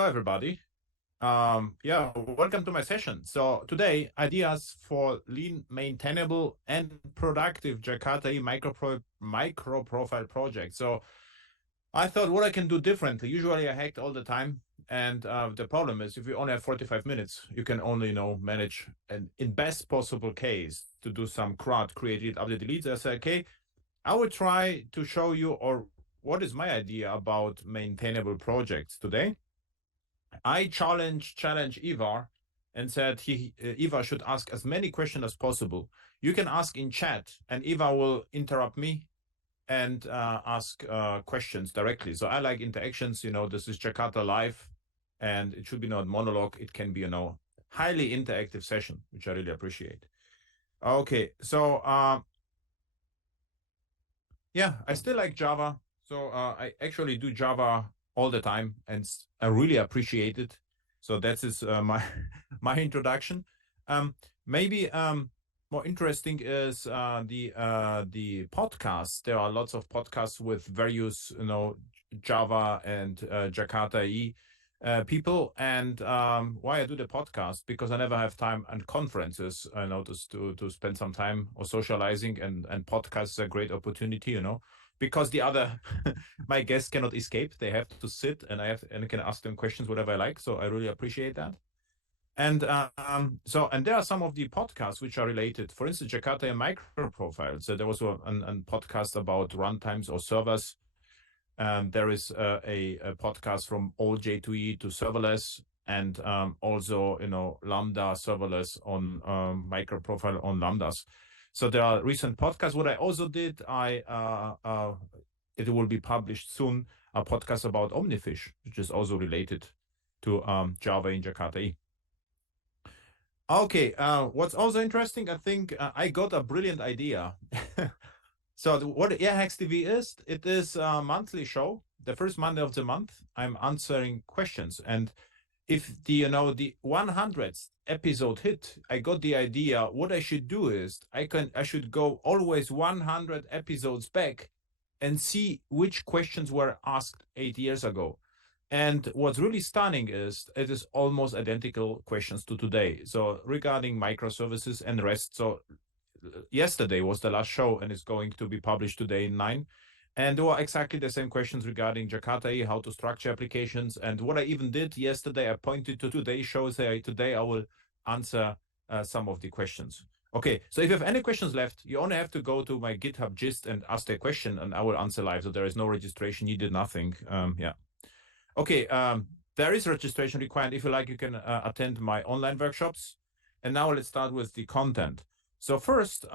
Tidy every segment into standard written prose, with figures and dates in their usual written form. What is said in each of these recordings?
Hello, everybody. Welcome to my session. So today, ideas for lean, maintainable, and productive Jakarta EE microprofile project. So I thought what I can do differently. Usually I hacked all the time. And the problem is if you only have 45 minutes, you can only manage and in best possible case to do some CRUD, create it, update, delete. I said, okay, I will try to show you or what is my idea about maintainable projects today. I challenged Ivar and said Ivar should ask as many questions as possible. You can ask in chat and Ivar will interrupt me and ask questions directly. So I like interactions. This is Jakarta Live and it should be not monologue. It can be, highly interactive session, which I really appreciate. Okay, so I still like Java. So I actually do Java all the time and I really appreciate it. So that is my introduction. Maybe more interesting is the podcasts. There are lots of podcasts with various Java and Jakarta EE people. And why I do the podcast, because I never have time and conferences. I noticed to spend some time or socializing, and podcasts are a great opportunity, because the other my guests cannot escape. They have to sit and I can ask them questions whatever I like. So I really appreciate that. And and there are some of the podcasts which are related. For instance, Jakarta EE Microprofile. So there was a podcast about runtimes or servers. There is a podcast from old J2E to serverless, and also Lambda serverless on Microprofile on Lambdas. So there are recent podcasts. What I also did, it will be published soon, a podcast about Omnifish, which is also related to Java in Jakarta EE. Okay, what's also interesting, I think I got a brilliant idea. So what Airhacks TV is, it is a monthly show. The first Monday of the month, I'm answering questions. And if the 100th episode hit, I got the idea what I should do is I should go always 100 episodes back and see which questions were asked 8 years ago. And what's really stunning is it is almost identical questions to today. So regarding microservices and REST. So yesterday was the last show and it's going to be published today in 9. And there were exactly the same questions regarding Jakarta EE, how to structure applications. And what I even did yesterday, I pointed to today's show, say today I will answer some of the questions. Okay, so if you have any questions left, you only have to go to my GitHub gist and ask the question and I will answer live. So there is no registration needed, nothing. Okay, there is registration required. If you like, you can attend my online workshops. And now let's start with the content. So first,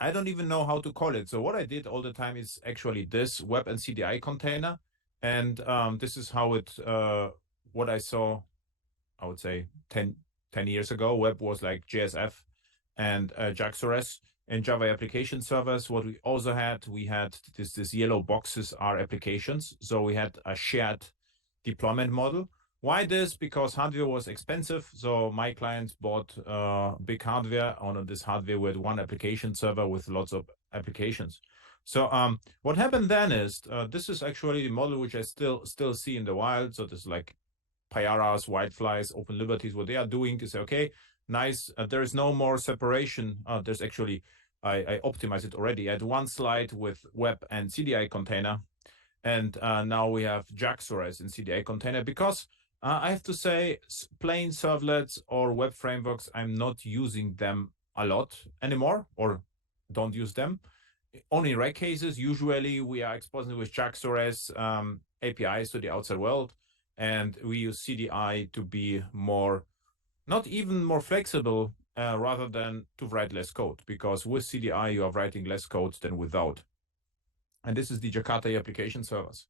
I don't even know how to call it. So what I did all the time is actually this web and CDI container. And this is how it, what I saw, I would say 10 years ago. Web was like JSF and JAX-RS and Java application servers. What we also had, we had this yellow boxes are applications. So we had a shared deployment model. Why this? Because hardware was expensive. So my clients bought big hardware. On this hardware with one application server with lots of applications. So what happened then is, this is actually the model which I still see in the wild. So this is like Pyaras, Whiteflies, Open Liberties. What they are doing is, okay, nice. There is no more separation. There's actually, I optimized it already. I had one slide with web and CDI container. And now we have JAX-RS in CDI container because I have to say, plain servlets or web frameworks, I'm not using them a lot anymore or don't use them. Only rare cases, usually we are exposing with JAX-RS APIs to the outside world. And we use CDI to be more, not even more flexible, rather than to write less code. Because with CDI, you are writing less code than without. And this is the Jakarta EE application servers.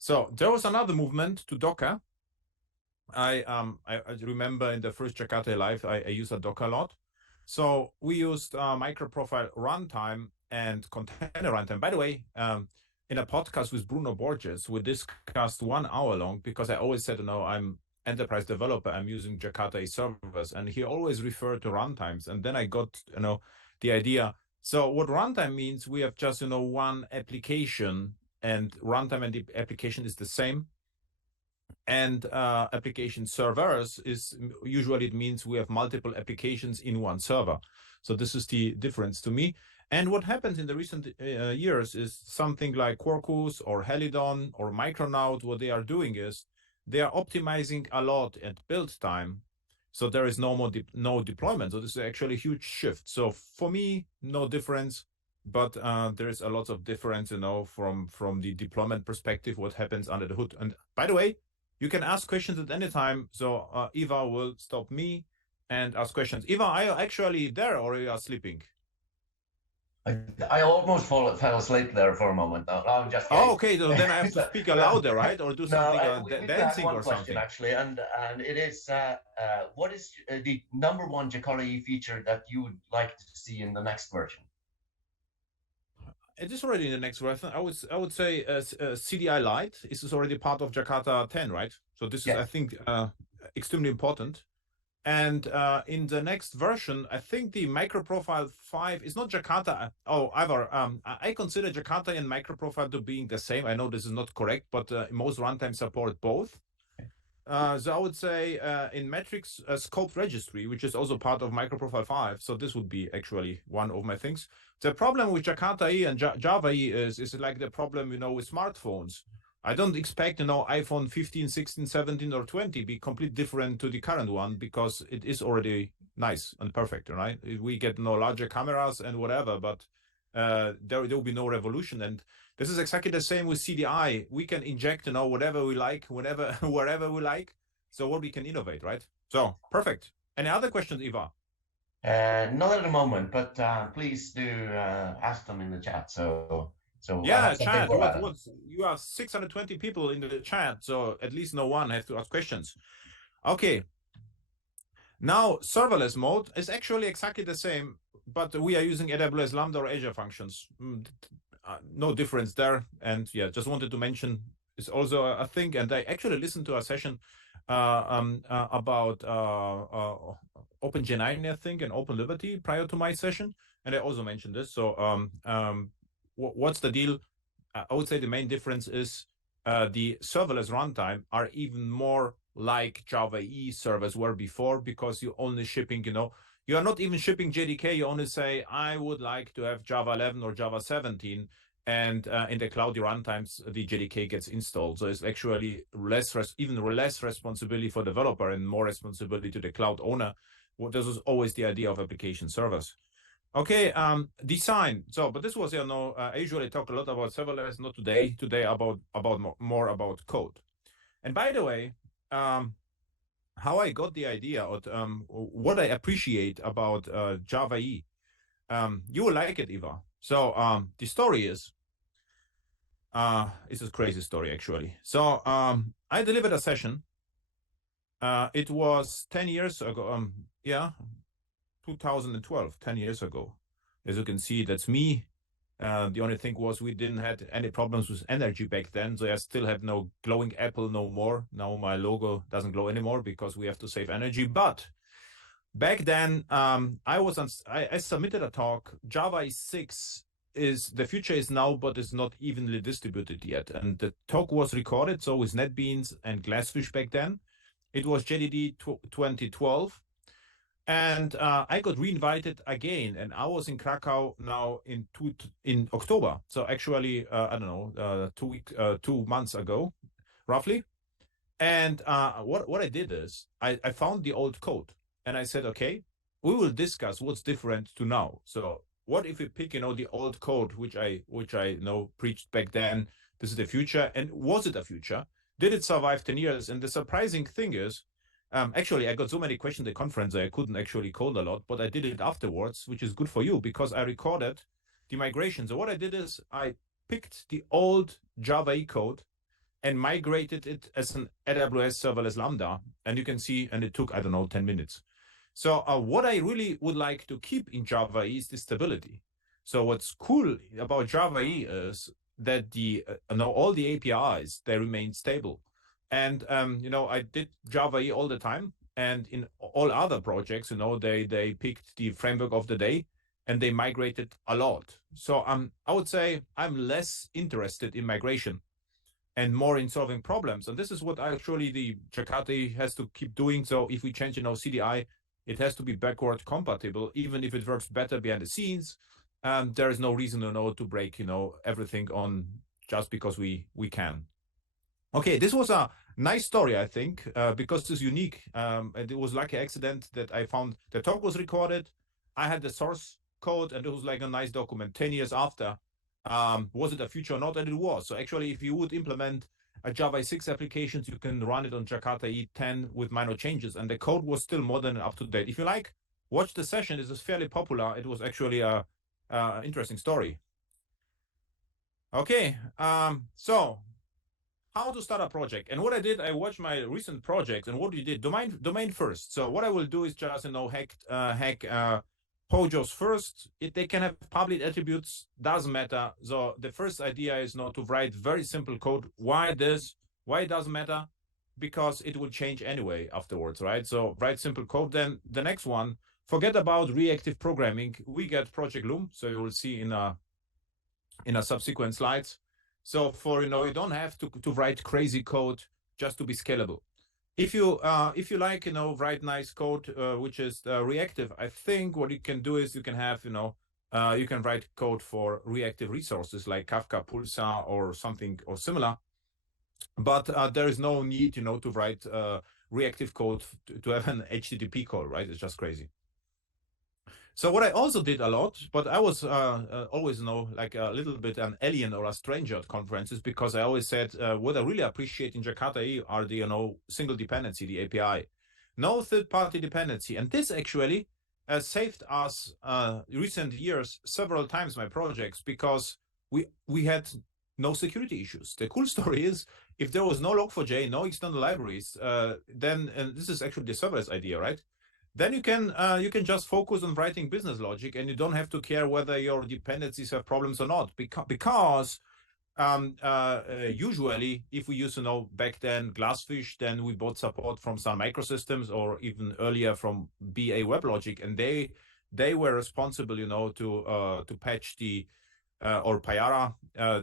So there was another movement to Docker. I remember in the first Jakarta EE Live, I used a Docker a lot. So we used Microprofile runtime and container runtime. By the way, in a podcast with Bruno Borges, we discussed 1 hour long because I always said, I'm enterprise developer, I'm using Jakarta EE servers, and he always referred to runtimes. And then I got, the idea. So what runtime means, we have just, one application and runtime and the application is the same. And application servers is usually, it means we have multiple applications in one server. So this is the difference to me. And what happens in the recent years is something like Quarkus or Helidon or Micronaut. What they are doing is they are optimizing a lot at build time. So there is no more no deployment. So this is actually a huge shift. So for me, no difference, but there is a lot of difference, you know, from the deployment perspective, what happens under the hood. And by the way, you can ask questions at any time. So Eva will stop me and ask questions. Eva, are you actually there or are you sleeping? I almost fell asleep there for a moment. No, I'm just kidding. Oh, okay. So then I have to speak No, louder, right? Or do no, something we do have dancing one or question something. actually, and it is what is the number one Jakarta EE feature that you would like to see in the next version? It is already in the next version. I would say CDI Lite is already part of Jakarta 10, right? So this is, Yeah. I think, extremely important. And in the next version, I think the Microprofile 5 is not Jakarta. Oh, either. I consider Jakarta and Microprofile to being the same. I know this is not correct, but most runtime support both. So I would say in metrics scoped registry, which is also part of Microprofile 5. So this would be actually one of my things. The problem with Jakarta EE and Java EE is like the problem, you know, with smartphones. I don't expect, you know, iPhone 15, 16, 17, or 20 be completely different to the current one because it is already nice and perfect, right? We get no larger cameras and whatever, but there will be no revolution. And this is exactly the same with CDI. We can inject, you know, whatever we like, whenever, wherever we like. So what we can innovate, right? So perfect. Any other questions, Eva? Not at the moment, but please do ask them in the chat. So I Yeah, have something chat. for Adam. You have 620 people in the chat, so at least no one has to ask questions. Okay. Now serverless mode is actually exactly the same, but we are using AWS Lambda or Azure functions. No difference there. And yeah, just wanted to mention it's also a thing. And I actually listened to a session about OpenGen9, I think, and Open Liberty prior to my session, and I also mentioned this. So what's the deal? I would say the main difference is the serverless runtime are even more like Java EE servers were before, because you're only shipping, you know, you are not even shipping JDK. You only say, I would like to have Java 11 or Java 17. And in the cloud runtimes, the JDK gets installed. So it's actually even less responsibility for developer and more responsibility to the cloud owner. Well, this is always the idea of application servers. Okay, design. So, but this was, you know, I usually talk a lot about serverless, not today. Today about more about code. And by the way, how I got the idea, or what I appreciate about Java EE, you will like it, Eva. So the story is, it's a crazy story actually. So I delivered a session. It was 10 years ago. Yeah, 2012, 10 years ago. As you can see, that's me. The only thing was we didn't have any problems with energy back then. So I still have no glowing apple no more. Now my logo doesn't glow anymore because we have to save energy. But back then, I submitted a talk. Java 6 is the future is now, but it's not evenly distributed yet. And the talk was recorded. So with NetBeans and Glassfish back then, it was JDD 2012. And I got reinvited again, and I was in Krakow now in October. So actually, I don't know, 2 months ago, roughly. And what I did is I found the old code, and I said, okay, we will discuss what's different to now. So what if we pick, you know, the old code, which I you know preached back then? This is the future, and was it a future? Did it survive 10 years? And the surprising thing is, actually, I got so many questions at the conference I couldn't actually code a lot, but I did it afterwards, which is good for you because I recorded the migration. So what I did is I picked the old Java E code and migrated it as an AWS serverless Lambda. And you can see, and it took, I don't know, 10 minutes. So what I really would like to keep in Java E is the stability. So what's cool about Java E is that all the APIs, they remain stable. And you know, I did Java E all the time, and in all other projects, you know, they picked the framework of the day and they migrated a lot. So I would say I'm less interested in migration. and more in solving problems. And this is what actually the Jakarta EE has to keep doing. So if we change, CDI, it has to be backward compatible, even if it works better behind the scenes. There is no reason, to break, everything on just because we can. Okay, this was a nice story, I think, because it's unique. And it was like an accident that I found the talk was recorded. I had the source code, and it was like a nice document 10 years after. Was it a future or not? And it was. So actually, if you would implement a Java 6 applications, you can run it on Jakarta EE 10 with minor changes, and the code was still more than up to date. If you like, watch the session. It is fairly popular. It was actually a interesting story. Okay, so how to start a project. And what I did, I watched my recent projects, and what you did, domain first. So what I will do is just, hack POJOs first. They can have public attributes, doesn't matter. So the first idea is not to write very simple code. Why this? Why it doesn't matter? Because it will change anyway afterwards, right? So write simple code. Then the next one, forget about reactive programming. We get Project Loom, so you will see in a subsequent slides. So for, you don't have to write crazy code just to be scalable. If you like, write nice code, which is reactive, I think what you can do is you can have, you can write code for reactive resources like Kafka, Pulsar, or something or similar. But there is no need, to write reactive code to have an HTTP call, right? It's just crazy. So what I also did a lot, but I was always, like a little bit an alien or a stranger at conferences, because I always said what I really appreciate in Jakarta EE are the, single dependency, the API, no third-party dependency. And this actually saved us recent years several times my projects, because we had no security issues. The cool story is, if there was no Log4j, no external libraries, then, and this is actually the serverless idea, right? Then you can just focus on writing business logic, and you don't have to care whether your dependencies have problems or not, because usually, if we use, back then Glassfish, then we bought support from Sun Microsystems, or even earlier from BA WebLogic, and they were responsible, to patch the or Payara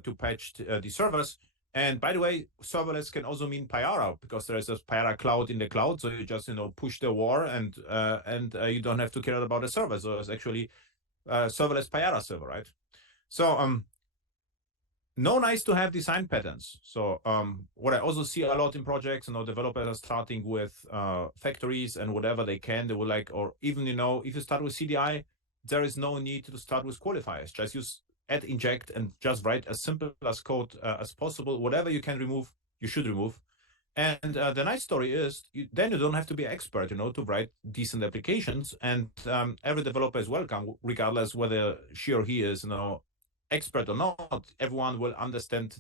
to patch the servers. And by the way, serverless can also mean Payara, because there is a Payara cloud in the cloud. So you just, push the war, and you don't have to care about the server. So it's actually serverless Payara server, right? So no nice to have design patterns. So what I also see a lot in projects, developers are starting with factories and whatever they can. They will like, or even, if you start with CDI, there is no need to start with qualifiers. Just use add inject and just write as simple as code as possible. Whatever you can remove, you should remove. And the nice story is, then you don't have to be an expert, to write decent applications. And every developer is welcome, regardless whether she or he is, expert or not. Everyone will understand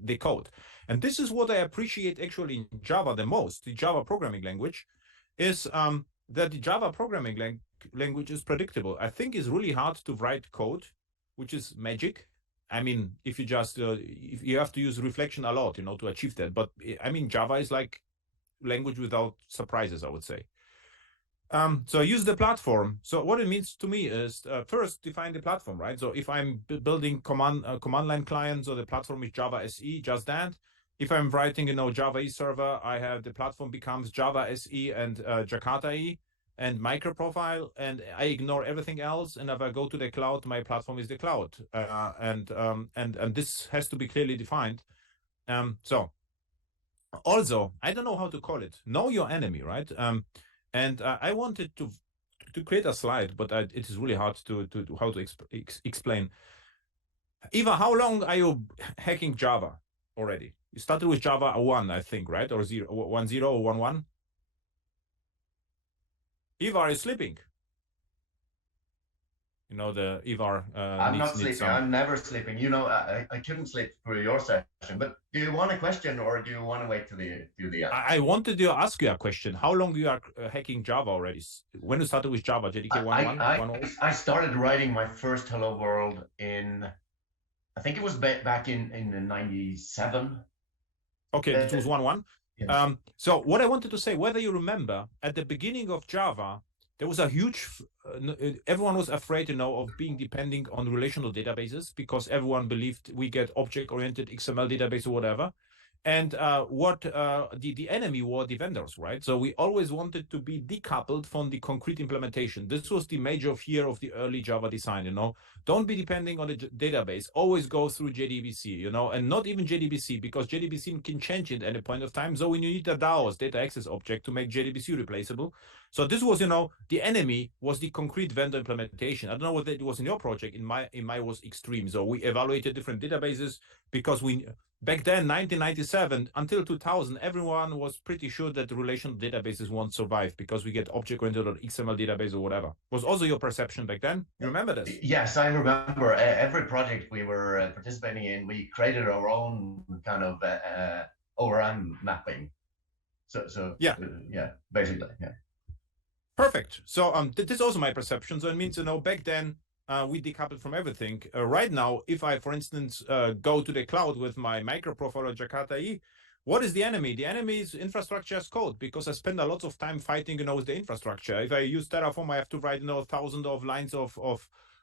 the code. And this is what I appreciate actually in Java the most. The Java programming language is that the Java programming language is predictable. I think it's really hard to write code which is magic. I mean, if you just if you have to use reflection a lot, to achieve that. But I mean, Java is like language without surprises, I would say. So use the platform. So what it means to me is first define the platform, right? So if I'm building command line client, so the platform is Java SE, just that. If I'm writing, Java EE server, I have the platform becomes Java SE and Jakarta EE and Microprofile, and I ignore everything else. And if I go to the cloud, my platform is the cloud, and this has to be clearly defined. So also, I don't know how to call it. Know your enemy, right? And I wanted to create a slide, but it is really hard to how to explain. Eva, how long are you hacking Java already? You started with Java 1, I think, right? Or 1.0 or 1.1? Eva, are you sleeping? The Eva I'm not sleeping. I'm never sleeping. I couldn't sleep through your session. But do you want a question, or do you want to wait till the end? I wanted to ask you a question. How long you are hacking Java already? When you started with Java, JDK 1.1? I started writing my first Hello World in, I think it was back in 97. Okay, it was 1.1. Yes. So what I wanted to say, whether you remember, at the beginning of Java, there was a huge, everyone was afraid, of being depending on relational databases, because everyone believed we get object-oriented XML database or whatever. And what the enemy were the vendors, right? So we always wanted to be decoupled from the concrete implementation. This was the major fear of the early Java design, Don't be depending on the database. Always go through JDBC, and not even JDBC, because JDBC can change it at any point of time. So when you need a DAOs, data access object, to make JDBC replaceable. So this was, the enemy was the concrete vendor implementation. I don't know what it was in your project. In my was extreme. So we evaluated different databases because back then, 1997 until 2000, everyone was pretty sure that the relational databases won't survive because we get object-oriented or XML database or whatever. Was also your perception back then? You remember this? Yes, I remember. Every project we were participating in, we created our own kind of ORM mapping. So yeah, basically, yeah. Perfect. So this is also my perception. So it means, back then, we decoupled from everything. Right now, if I, for instance, go to the cloud with my microprofile or Jakarta EE, what is the enemy? The enemy is infrastructure as code, because I spend a lot of time fighting, with the infrastructure. If I use Terraform, I have to write, thousands of lines of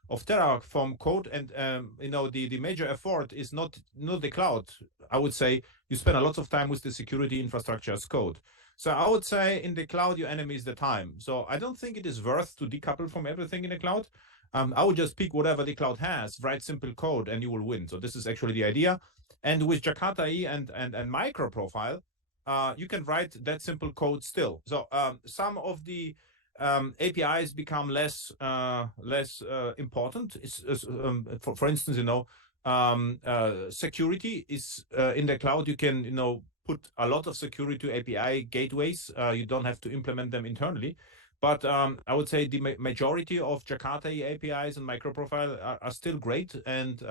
Terraform code, and the major effort is not the cloud. I would say you spend a lot of time with the security infrastructure as code. So I would say in the cloud, your enemy is the time. So I don't think it is worth to decouple from everything in the cloud. I would just pick whatever the cloud has, write simple code, and you will win. So this is actually the idea. And with Jakarta EE and Microprofile, you can write that simple code still. So some of the APIs become less important. For instance, security is in the cloud. You can put a lot of security to API gateways. You don't have to implement them internally. But I would say the majority of Jakarta EE APIs and Microprofile are still great, and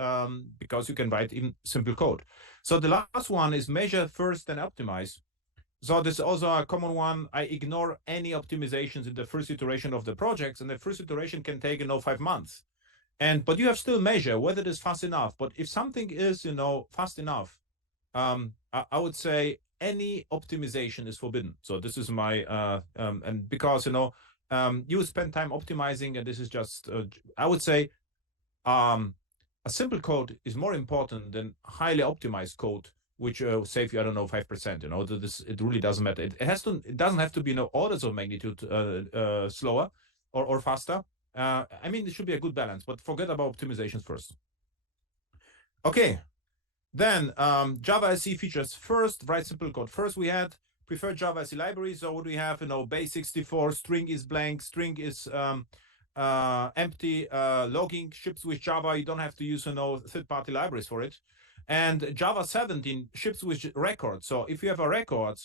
because you can write in simple code. So the last one is measure first and optimize. So this is also a common one. I ignore any optimizations in the first iteration of the projects, and the first iteration can take 5 months. But you have still measure whether it is fast enough. But if something is fast enough, I would say any optimization is forbidden. So this is my and because you spend time optimizing, and this is just I would say a simple code is more important than highly optimized code, which save you, I don't know, 5%. This, it really doesn't matter. It doesn't have to be orders of magnitude slower or faster. I mean, it should be a good balance, but forget about optimizations first. Okay. Then Java SE features first, write simple code. First, we had preferred Java SE library. So what do we have? base64, string is blank, string is empty, logging ships with Java. You don't have to use third-party libraries for it. And Java 17 ships with records. So if you have a record,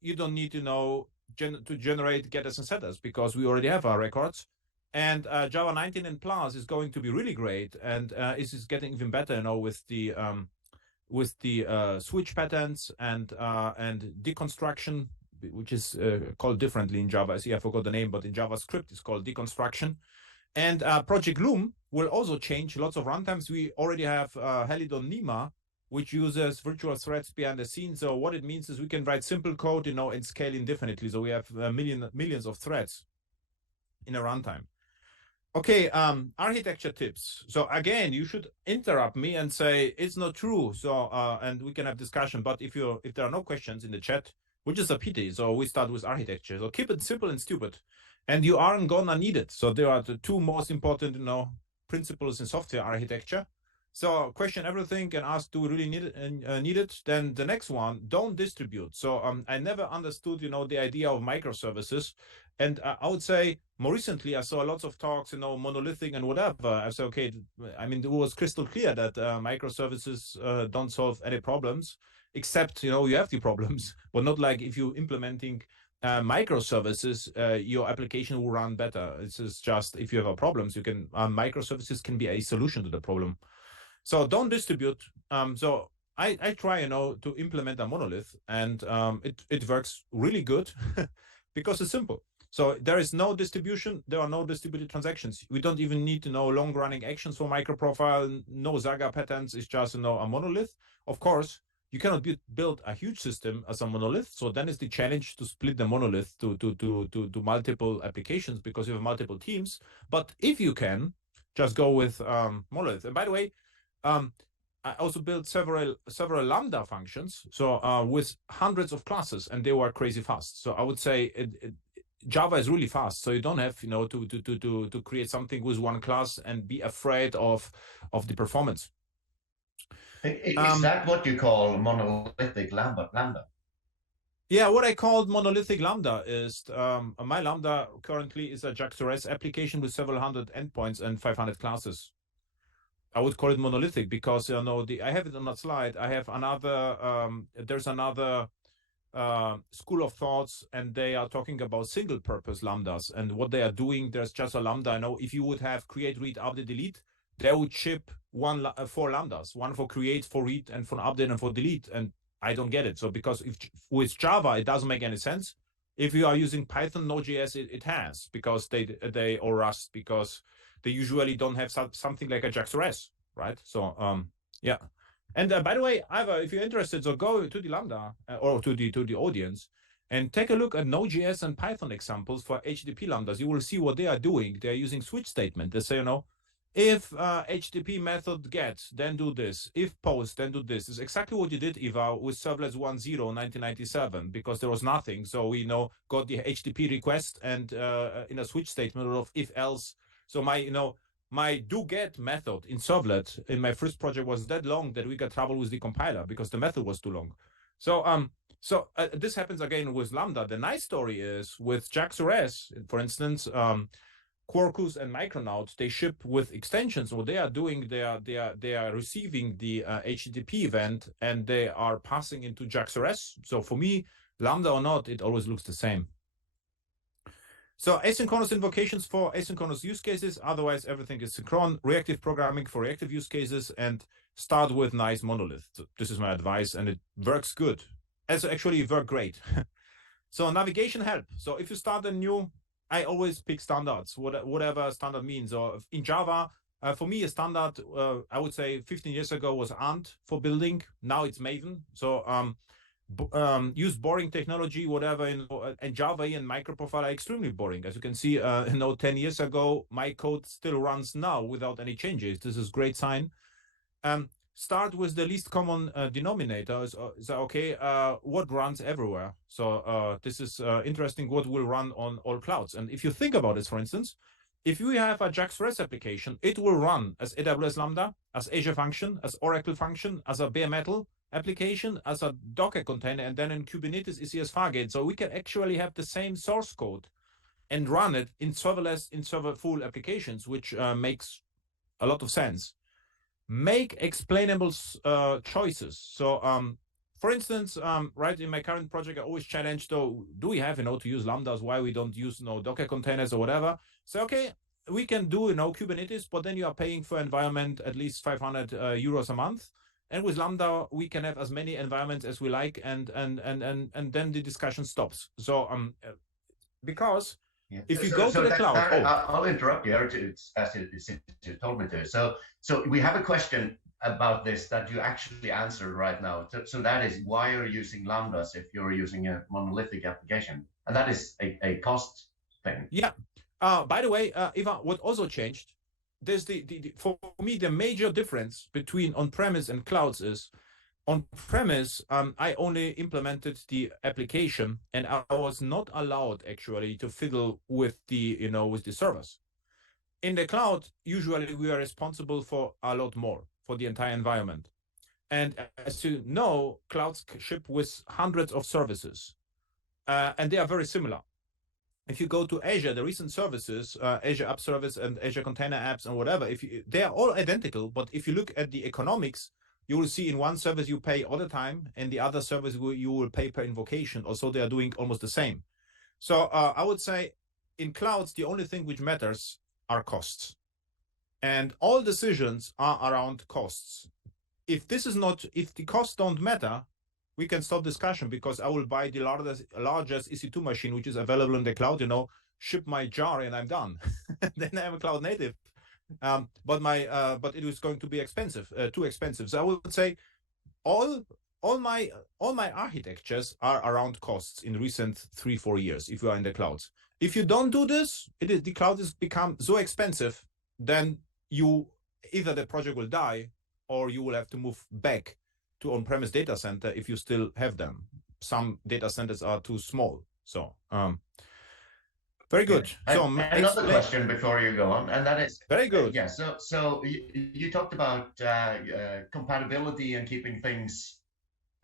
you don't need to generate getters and setters, because we already have our records. And Java 19 and plus is going to be really great, and is getting even better with the switch patterns and deconstruction, which is called differently in Java. See, I forgot the name, but in JavaScript it's called deconstruction. And Project Loom will also change lots of runtimes. We already have Helidon Nima, which uses virtual threads behind the scenes. So what it means is we can write simple code, and scale indefinitely. So we have millions of threads in a runtime. Okay, architecture tips. So again, you should interrupt me and say it's not true. So and we can have discussion. But if there are no questions in the chat, which is a pity, so we start with architecture. So keep it simple and stupid, and you aren't gonna need it. So there are the two most important, principles in software architecture. So question everything and ask, do we really need it? Then the next one, don't distribute. So I never understood, the idea of microservices. And I would say more recently, I saw lots of talks, monolithic and whatever. I said, okay, I mean, it was crystal clear that microservices don't solve any problems, except, you have the problems, but not like if you're implementing microservices, your application will run better. This is just, if you have problems, you can, microservices can be a solution to the problem. So don't distribute. So I try, to implement a monolith, and it works really good because it's simple. So there is no distribution. There are no distributed transactions. We don't even need to know long-running actions for Microprofile. No Zaga patterns. It's just a monolith. Of course, you cannot build a huge system as a monolith. So then it's the challenge to split the monolith to multiple applications, because you have multiple teams. But if you can, just go with monolith. And by the way, I also built several Lambda functions, so with hundreds of classes, and they were crazy fast. So I would say Java is really fast, so you don't have to create something with one class and be afraid of the performance. Is that what you call monolithic lambda? Yeah, what I called monolithic Lambda is my Lambda currently is a JAX2S application with several hundred endpoints and 500 classes. I would call it monolithic because I have it on that slide. I have another there's another school of thoughts, and they are talking about single purpose lambdas, and what they are doing, there's just a lambda. I know if you would have create, read, update, delete, they would ship four lambdas, one for create, for read, and for update and for delete, and I don't get it. So because if with Java it doesn't make any sense. If you are using Python, Node.js, it has, because they or Rust, because they usually don't have something like a JAX2S, right? So yeah. And by the way, Ivor, if you're interested, so go to the Lambda or to the audience and take a look at Node.js and Python examples for HTTP Lambdas. You will see what they are doing. They are using switch statement. They say, if HTTP method get, then do this. If post, then do this. It's exactly what you did, Eva, with servlets 1.0 1997, because there was nothing. So we got the HTTP request, and in a switch statement of if else. So my do get method in servlet in my first project was that long that we got trouble with the compiler because the method was too long. So this happens again with Lambda. The nice story is with JAX2S, for instance, Quarkus and Micronauts, they ship with extensions. What they are doing, they are receiving the HTTP event and they are passing into JAX2S. So for me, Lambda or not, it always looks the same. So asynchronous invocations for asynchronous use cases. Otherwise, everything is synchron. Reactive programming for reactive use cases, and start with nice monolith. So this is my advice, and it works good. Actually, it worked great. So navigation help. So if you start a new, I always pick standards, whatever standard means. Or in Java, for me, a standard, I would say 15 years ago was Ant for building. Now it's Maven. So use boring technology, whatever, and Java and Microprofile are extremely boring. As you can see, 10 years ago, my code still runs now without any changes. This is a great sign. Start with the least common denominator. So okay, what runs everywhere? So this is interesting, what will run on all clouds. And if you think about this, for instance, if you have a JAX2S application, it will run as AWS Lambda, as Azure Function, as Oracle Function, as a bare metal application, as a Docker container, and then in Kubernetes ECS Fargate. So we can actually have the same source code and run it in serverless, in serverful applications, which makes a lot of sense. Make explainable choices. So for instance, right, in my current project, I always challenge, though, do we have, to use Lambdas? Why we don't use, Docker containers or whatever? So, okay, we can do, Kubernetes, but then you are paying for environment at least 500 euros a month. And with Lambda, we can have as many environments as we like, and then the discussion stops. So, because if you go to the cloud, I'll interrupt you, as you told me to. So we have a question about this that you actually answered right now. So that is, why are you using Lambdas if you're using a monolithic application? And that is a cost thing. Yeah. By the way, Ivan, what also changed, there's for me, the major difference between on-premise and clouds is, on-premise, I only implemented the application, and I was not allowed actually to fiddle with the, with the servers. In the cloud, usually we are responsible for a lot more, for the entire environment. And as you know, clouds ship with hundreds of services, and they are very similar. If you go to Azure, the recent services, Azure App Service and Azure Container Apps and whatever, they are all identical. But if you look at the economics, you will see in one service you pay all the time, and the other service you will pay per invocation. Also, they are doing almost the same. So I would say in clouds, the only thing which matters are costs. And all decisions are around costs. If the costs don't matter, we can stop discussion, because I will buy the largest EC2 machine, which is available in the cloud, ship my jar, and I'm done. Then I'm a cloud native. But it is going to be expensive, too expensive. So I would say all my architectures are around costs in recent 3-4 years. If you are in the clouds, if you don't do this, the cloud has become so expensive, then either the project will die, or you will have to move back to on-premise data center if you still have them. Some data centers are too small. So very good. And So another question before you go on, and that is very good. Yeah. So you talked about compatibility and keeping things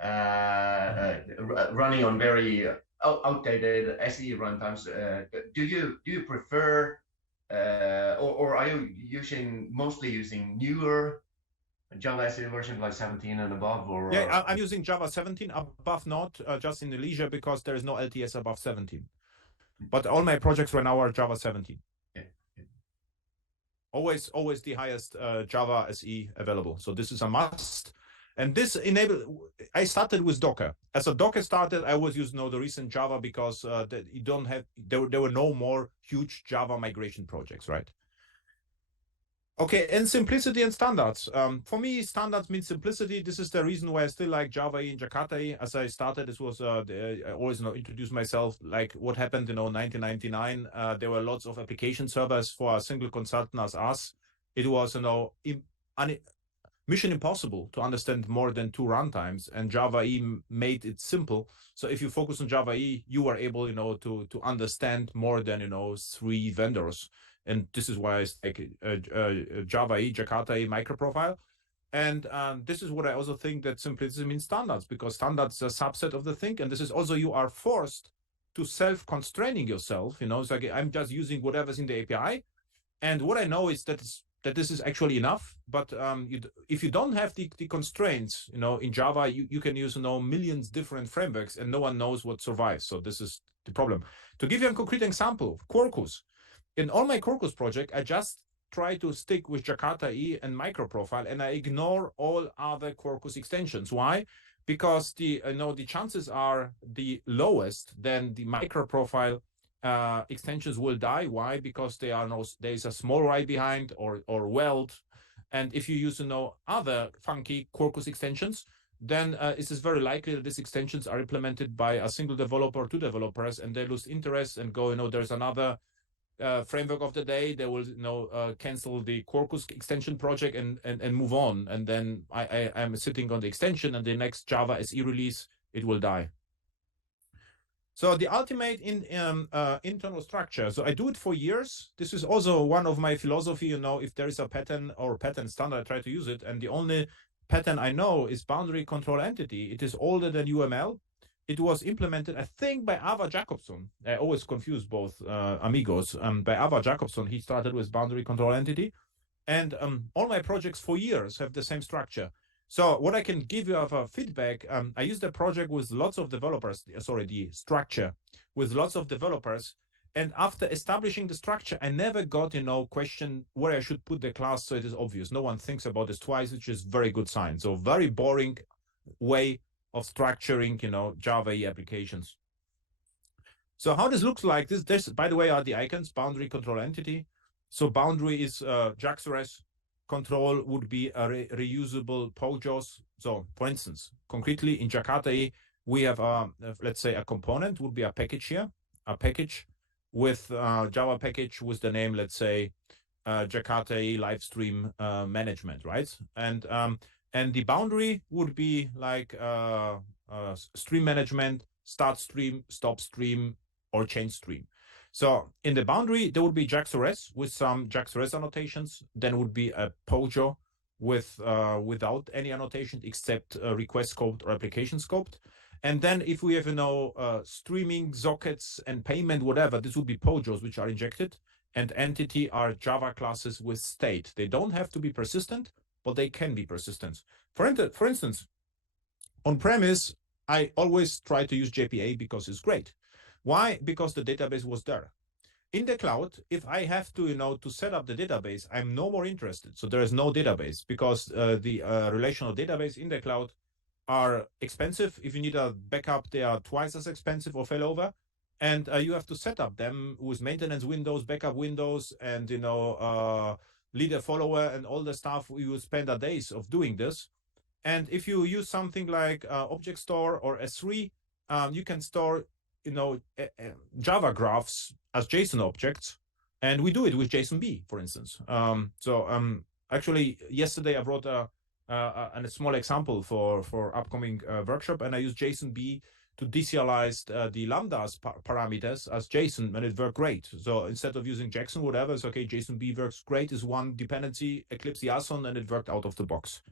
running on very outdated SE runtimes. Do you prefer, or are you mostly using newer Java SE version like 17 and above? Or yeah, I'm using Java 17 above, not just in the leisure, because there is no LTS above 17. But all my projects right now are Java 17. Yeah. Always the highest Java SE available. So this is a must. And this I started with Docker. As a Docker started, I was using the recent Java because there were no more huge Java migration projects, right? Okay, and simplicity and standards. For me, standards means simplicity. This is the reason why I still like Java EE and Jakarta EE. As I started, this was I always introduce myself like what happened in 1999. There were lots of application servers for a single consultant as us. It was mission impossible to understand more than 2 runtimes, and Java EE made it simple. So if you focus on Java EE, you are able to understand more than 3 vendors. And this is why I like Java EE, Jakarta EE, Microprofile. And this is what I also think that simplicity means standards, because standards are a subset of the thing. And this is also, you are forced to self-constraining yourself. It's like I'm just using whatever's in the API. And what I know is that this is actually enough. But if you don't have the constraints, in Java, you can use millions different frameworks and no one knows what survives. So this is the problem. To give you a concrete example, Quarkus. In all my Quarkus project, I just try to stick with Jakarta EE and Microprofile, and I ignore all other Quarkus extensions. Why? Because the chances are the lowest, then the Microprofile extensions will die. Why? Because there is a small write behind or weld, and if you use other funky Quarkus extensions, then it is very likely that these extensions are implemented by a single developer or 2 developers, and they lose interest and go, there's another framework of the day. They will cancel the Quarkus extension project and move on, and then I'm sitting on the extension, and the next Java SE release, it will die. So the ultimate internal structure. So I do it for years. This is also one of my philosophy. If there is a pattern or pattern standard, I try to use it. And the only pattern I know is boundary control entity. It is older than UML. It was implemented, I think, by Ava Jacobson. I always confuse both amigos. By Ava Jacobson, he started with boundary control entity. And all my projects for years have the same structure. So what I can give you of a feedback, I used the project with lots of developers, the structure with lots of developers. And after establishing the structure, I never got, question where I should put the class. So it is obvious. No one thinks about this twice, which is very good sign. So very boring way of structuring, Java EE applications. So how this looks like, this by the way, are the icons, boundary control entity. So boundary is JAX-RS, control would be a reusable POJOs. So for instance, concretely in Jakarta EE, we have, let's say a component would be a package here, a package with Java package with the name, let's say, Jakarta EE live stream management, right? And the boundary would be like stream management, start stream, stop stream, or change stream. So in the boundary, there would be JAX-RS with some JAX-RS annotations. Then would be a POJO with without any annotation except request scoped or application scoped. And then if we have streaming, sockets, and payment, whatever, this would be POJOs which are injected. And entity are Java classes with state. They don't have to be persistent, but they can be persistent. For instance, on premise, I always try to use JPA because it's great. Why? Because the database was there. In the cloud, if I have to, to set up the database, I'm no more interested. So there is no database because the relational database in the cloud are expensive. If you need a backup, they are twice as expensive or failover. And you have to set up them with maintenance windows, backup windows, and, leader follower and all the stuff. You will spend a days of doing this. And if you use something like Object Store or S3, you can store, Java graphs as JSON objects. And we do it with JSONB, for instance. Actually, yesterday I wrote a and a small example for upcoming workshop, and I use JSON-B to deserialize the lambdas parameters as JSON, and it worked great. So instead of using Jackson, whatever, it's okay. JSON-B works great. Is one dependency, Eclipse JSON, and it worked out of the box.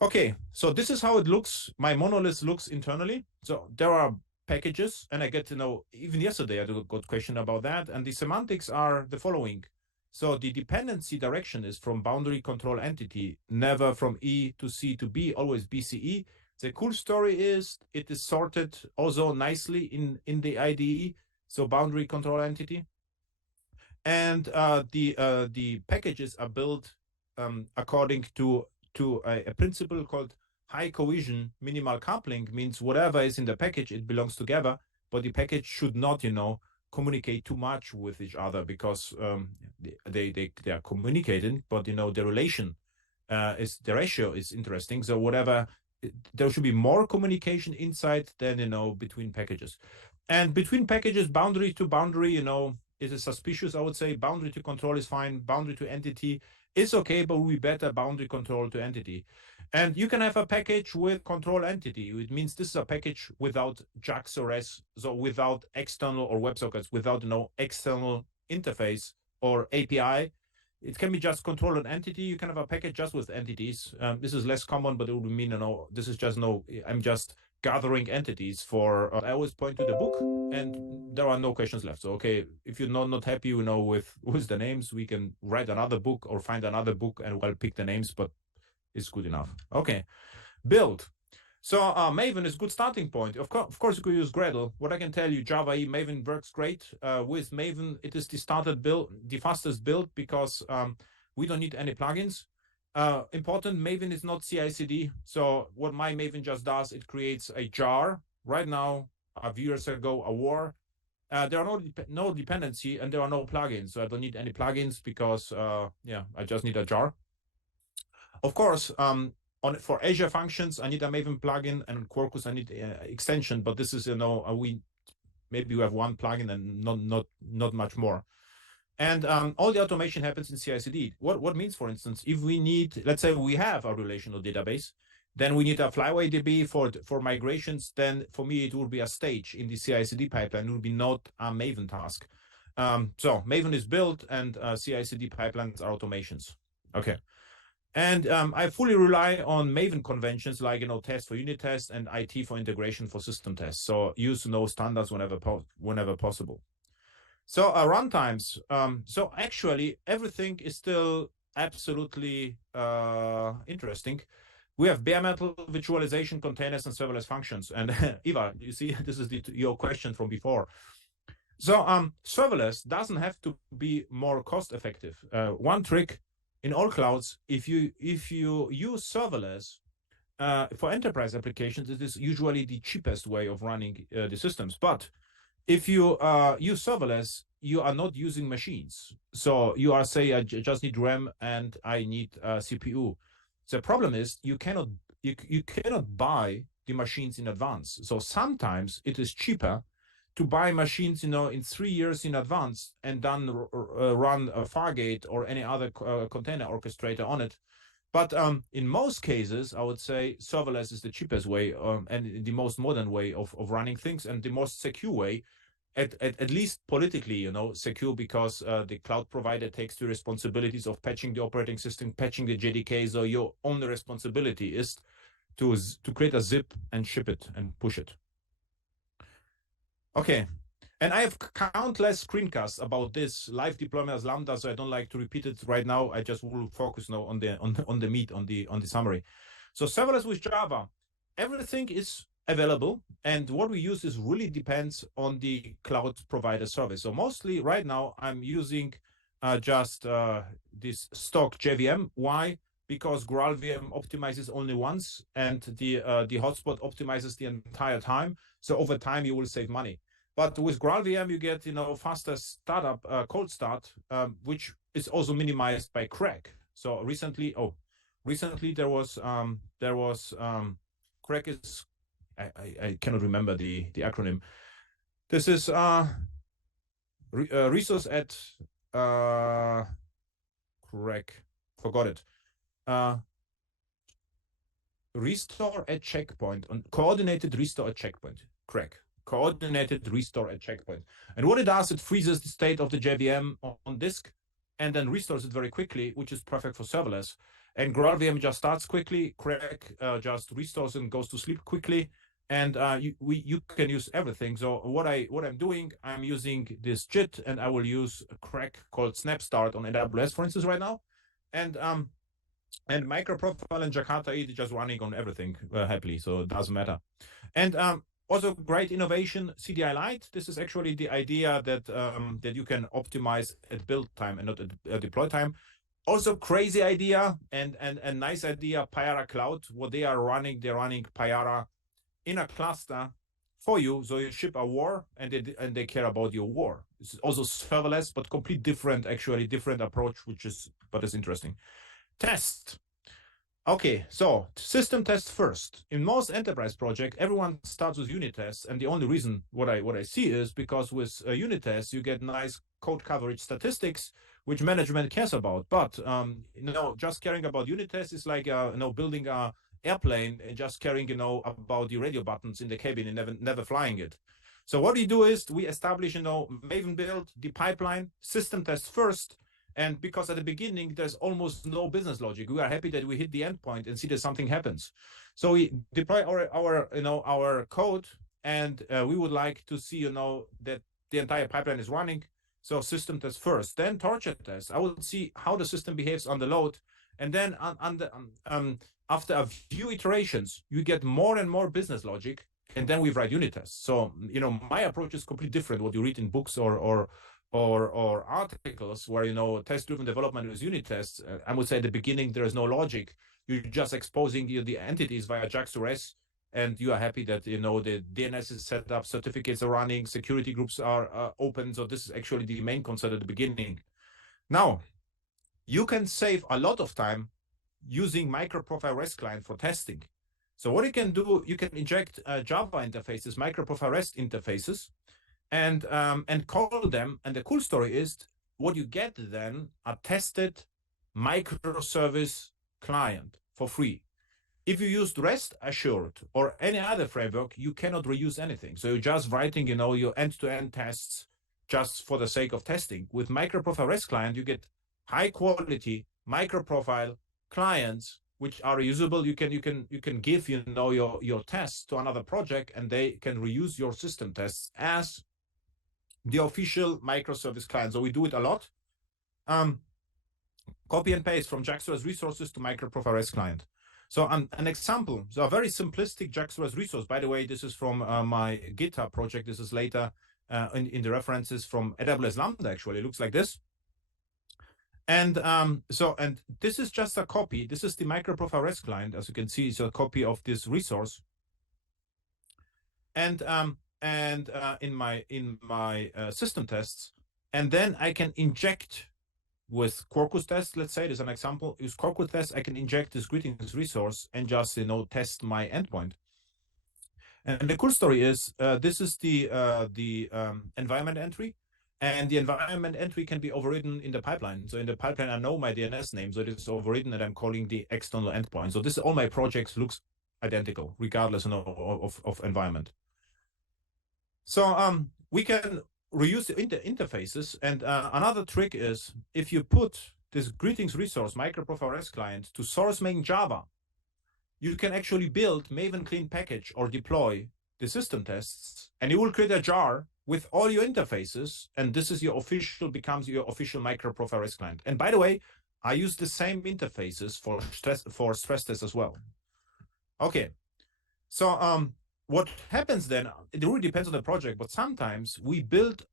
Okay, so this is how it looks. My monolith looks internally. So there are packages, and I get to know, even yesterday I got a question about that, and the semantics are the following. So the dependency direction is from boundary control entity, never from E to C to B, always BCE. The cool story is it is sorted also nicely in the IDE, so boundary control entity. And the packages are built according to a principle called high cohesion minimal coupling, means whatever is in the package, it belongs together, but the package should not, communicate too much with each other, because they are communicating, but the relation the ratio is interesting. So whatever, there should be more communication inside than between packages. And between packages, boundary to boundary, is suspicious. I would say boundary to control is fine. Boundary to entity is okay, but we better boundary control to entity. And you can have a package with control entity. It means this is a package without JAX or S, so without external or WebSockets, without external interface or API. It can be just control an entity. You can have a package just with entities. This is less common, but it would mean this is just I'm just gathering entities for. I always point to the book, and there are no questions left. So okay, if you're not happy, with the names, we can write another book or find another book, and we'll pick the names, but it's good enough. Okay, build. So Maven is a good starting point. Of course, you could use Gradle. What I can tell you, Java EE Maven works great. With Maven, it is the fastest build, because we don't need any plugins. Important, Maven is not CI/CD. So what my Maven just does, it creates a jar. Right now, a few years ago, a war. There are no dependency, and there are no plugins. So I don't need any plugins, because I just need a jar. Of course, for Azure functions, I need a Maven plugin, and Quarkus, I need extension. But this is, maybe we have one plugin and not much more. And all the automation happens in CI/CD. What means, for instance, if we need, let's say we have a relational database, then we need a Flyway DB for migrations. Then for me, it would be a stage in the CI/CD pipeline. It would be not a Maven task. So Maven is built, and CI/CD pipelines are automations. Okay. And I fully rely on Maven conventions, like test for unit tests and IT for integration for system tests. So use standards whenever possible. So runtimes. So actually, everything is still absolutely interesting. We have bare metal virtualization, containers, and serverless functions. And Eva, you see, this is your question from before. So serverless doesn't have to be more cost effective. One trick in all clouds, if you use serverless for enterprise applications, it is usually the cheapest way of running the systems. But if you use serverless, you are not using machines. So you are say, I just need RAM and I need CPU. The problem is you cannot buy the machines in advance. So sometimes it is cheaper to buy machines, in 3 years in advance, and then run a Fargate or any other container orchestrator on it. But in most cases, I would say serverless is the cheapest way and the most modern way of running things, and the most secure way, at least politically, secure, because the cloud provider takes the responsibilities of patching the operating system, patching the JDK. So your only responsibility is to create a zip and ship it and push it. Okay, and I have countless screencasts about this live deployment as Lambda, so I don't like to repeat it right now. I just will focus now on the meat, on the summary. So serverless with Java, everything is available, and what we use is really depends on the cloud provider service. So mostly right now I'm using just this stock JVM. Why? Because GraalVM optimizes only once, and the hotspot optimizes the entire time. So over time you will save money. But with GraalVM, you get faster startup, cold start, which is also minimized by crack. So recently there was crack is I cannot remember the acronym. This is resource at crack, forgot it. restore at checkpoint, on coordinated restore at checkpoint. Correct. Coordinated restore at checkpoint. And what it does, it freezes the state of the JVM on disk and then restores it very quickly, which is perfect for serverless. And GraalVM just starts quickly, Crack just restores and goes to sleep quickly. And you can use everything. So what I'm doing, I'm using this JIT, and I will use a crack called SnapStart on AWS, for instance, right now. And Microprofile and Jakarta EE just running on everything happily, so it doesn't matter. And also great innovation, CDI Lite. This is actually the idea that that you can optimize at build time and not at deploy time. Also crazy idea and nice idea, Payara Cloud. What they are running, they're running Payara in a cluster for you. So you ship a war and they care about your war. It's also serverless, but complete different, actually different approach, but it's interesting. Test. Okay, so system test first. In most enterprise project, everyone starts with unit tests, and the only reason what I see is because with unit tests you get nice code coverage statistics, which management cares about. But just caring about unit tests is like building a airplane and just caring about the radio buttons in the cabin and never flying it. So what we do is we establish Maven build the pipeline, system test first. And because at the beginning, there's almost no business logic, we are happy that we hit the endpoint and see that something happens. So we deploy our code, and we would like to see, that the entire pipeline is running. So system test first, then torture test. I will see how the system behaves under load. And then after a few iterations, you get more and more business logic, and then we write unit tests. So, my approach is completely different what you read in books or articles where test-driven development with unit tests. I would say at the beginning there is no logic. You're just exposing the entities via JAX2RES, and you are happy that the DNS is set up, certificates are running, security groups are open. So this is actually the main concern at the beginning. Now, you can save a lot of time using Microprofile REST client for testing. So what you can do, you can inject Java interfaces, Microprofile REST interfaces, and call them. And the cool story is what you get then a tested microservice client for free. If you used REST Assured or any other framework, you cannot reuse anything. So you're just writing, your end-to-end tests just for the sake of testing. With Microprofile REST client, you get high quality microprofile clients which are reusable. You can give your tests to another project, and they can reuse your system tests as the official microservice client. So we do it a lot. Copy and paste from JAX2RES resources to Microprofile REST client. So an example, so a very simplistic JAX2RES resource. By the way, this is from my GitHub project. This is later in the references from AWS Lambda. Actually, it looks like this. And this is just a copy. This is the Microprofile REST client. As you can see, it's a copy of this resource. And in my system tests, and then I can inject with Quarkus test. Let's say there's an example. Use Quarkus test. I can inject this greetings resource and just test my endpoint. And the cool story is this is the environment entry. And the environment entry can be overridden in the pipeline. So in the pipeline, I know my DNS name, so it is overridden, and I'm calling the external endpoint. So this all my projects looks identical, regardless of environment. So we can reuse the interfaces. And another trick is if you put this greetings resource, Microprofile REST client, to source main Java, you can actually build Maven clean package or deploy the system tests, and you will create a jar with all your interfaces, and this is becomes your official Microprofile REST client. And by the way, I use the same interfaces for stress tests as well. Okay, so what happens then? It really depends on the project, but sometimes we build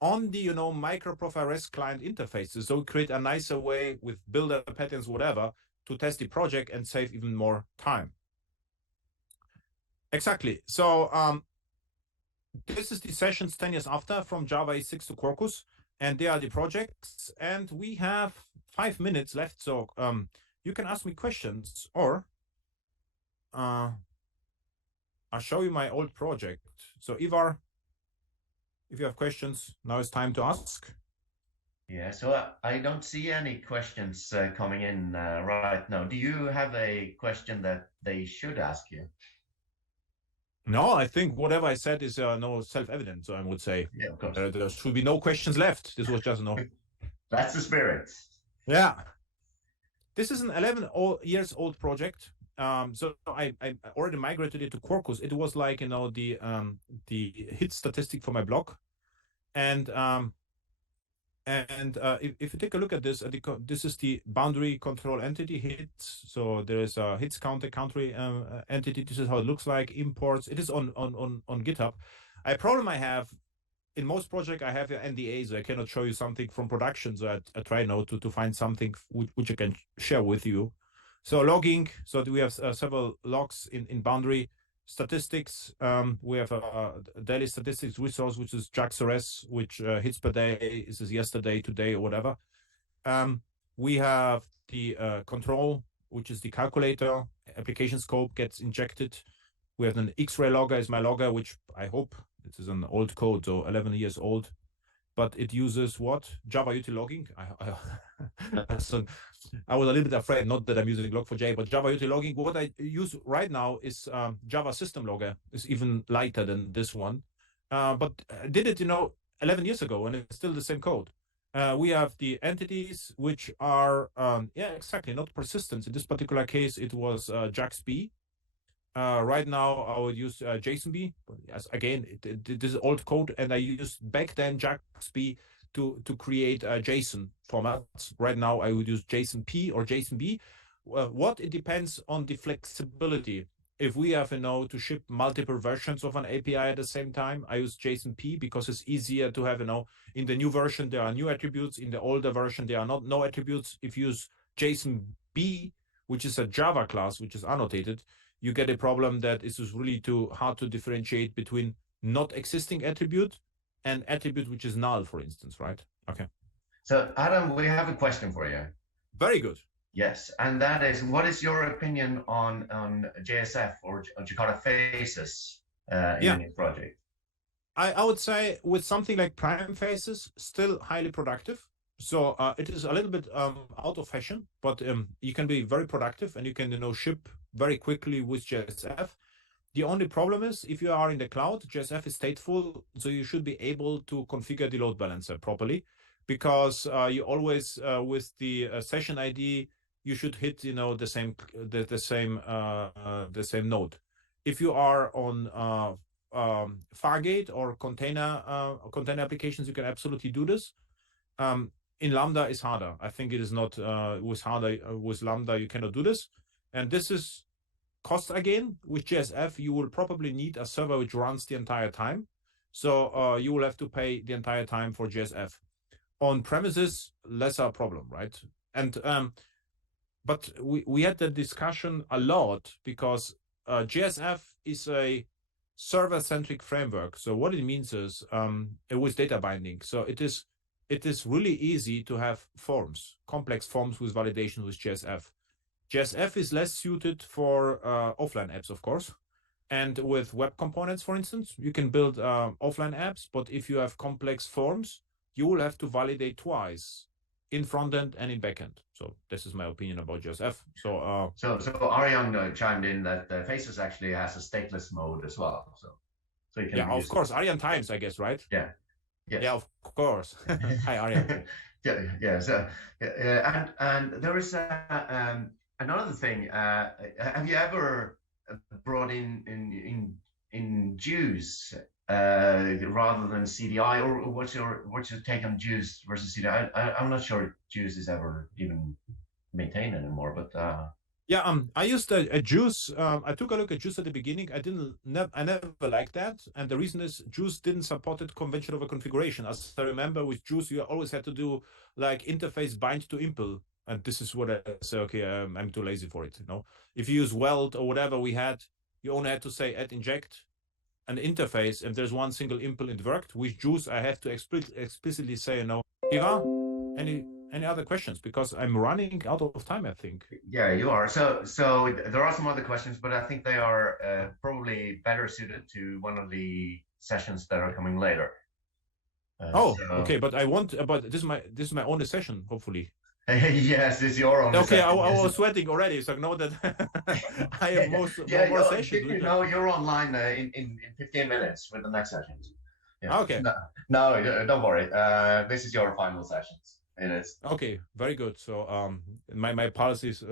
on the Microprofile REST client interfaces, so we create a nicer way with builder patterns, whatever, to test the project and save even more time. Exactly. So this is the sessions 10 years after from Java EE6 to Quarkus, and they are the projects. And we have 5 minutes left, so you can ask me questions, or I'll show you my old project. So Ivar, if you have questions, now it's time to ask. Yeah, so I don't see any questions coming in right now. Do you have a question that they should ask you? No, I think whatever I said is no self-evident. So I would say Yeah, of course. there should be no questions left. This was just no. That's the spirit. Yeah, this is an 11 years old project. So I already migrated it to Quarkus. It was like the hit statistic for my blog, and if you take a look at this, this is the boundary control entity hits. So there is a hits counter country entity. This is how it looks like. Imports. It is on GitHub. A problem I have in most projects, I have NDAs. So I cannot show you something from production. So I try now to find something which I can share with you. So logging. So we have several logs in boundary statistics. We have a daily statistics resource, which is JakartaOne, which hits per day. This is yesterday, today, or whatever. We have the control, which is the calculator. Application scope gets injected. We have an X-ray logger is my logger, which I hope this is an old code, so 11 years old, but it uses what? Java util logging. So I was a little bit afraid, not that I'm using log4j, but Java util logging. What I use right now is Java system logger. Is even lighter than this one, but I did it, 11 years ago, and it's still the same code. We have the entities which are, yeah, exactly, not persistence. In this particular case, it was JaxB. Right now, I would use JSONB. Yes, again, this is old code, and I used back then JaxB to create JSON formats. Right now, I would use JSONP or JSONB. What it depends on the flexibility. If we have, to ship multiple versions of an API at the same time, I use JSONP because it's easier to have, in the new version, there are new attributes. In the older version, there are no attributes. If you use JSONB, which is a Java class, which is annotated, you get a problem that it is really too hard to differentiate between not existing attribute and attribute which is null, for instance, right? Okay. So Adam, we have a question for you. Very good. Yes, and that is, what is your opinion on JSF or Jakarta Faces in your project? I would say with something like prime faces, still highly productive. So it is a little bit out of fashion, but you can be very productive and you can ship very quickly with JSF. The only problem is if you are in the cloud, JSF is stateful, so you should be able to configure the load balancer properly, because you always with the session ID you should hit the same node. If you are on Fargate or container applications, you can absolutely do this. In Lambda is harder. I think it is not with Lambda you cannot do this, and this is cost again. With JSF you will probably need a server which runs the entire time, so you will have to pay the entire time for JSF. On premises, lesser problem, right? And but we had the discussion a lot because JSF is a server-centric framework. So what it means is with data binding. So it is really easy to have forms, complex forms with validation with JSF. JSF is less suited for offline apps, of course. And with web components, for instance, you can build offline apps, but if you have complex forms, you will have to validate twice in front end and in back end. So this is my opinion about JSF. So Arjan chimed in that Faces actually has a stateless mode as well. So you can of course, Arjan Times, I guess, right? Yeah. Yes. Yeah, of course. Hi, Arjan. Yeah. So and there is another thing. Have you ever brought in Jews rather than CDI, or what's your take on Jews versus CDI? I'm not sure Jews is ever even maintained anymore, but yeah, I used a Juice. I took a look at Juice at the beginning. I never liked that, and the reason is Juice didn't support convention over configuration. As I remember, with Juice, you always had to do like interface bind to impl, and this is what I say. Okay, I'm too lazy for it. If you use weld or whatever we had, you only had to say add inject an interface, and there's one single impl it worked. With Juice, I have to explicitly say, Ira, any other questions? Because I'm running out of time, I think. Yeah, you are. So there are some other questions, but I think they are probably better suited to one of the sessions that are coming later. Okay, but I want, but this is my only session, hopefully. Yes, it's your own. Okay, I was sweating already, so I know that I have more sessions. You're online in 15 minutes with the next sessions. Yeah. Okay. No, don't worry. This is your final sessions. It is. Okay, very good. So my policies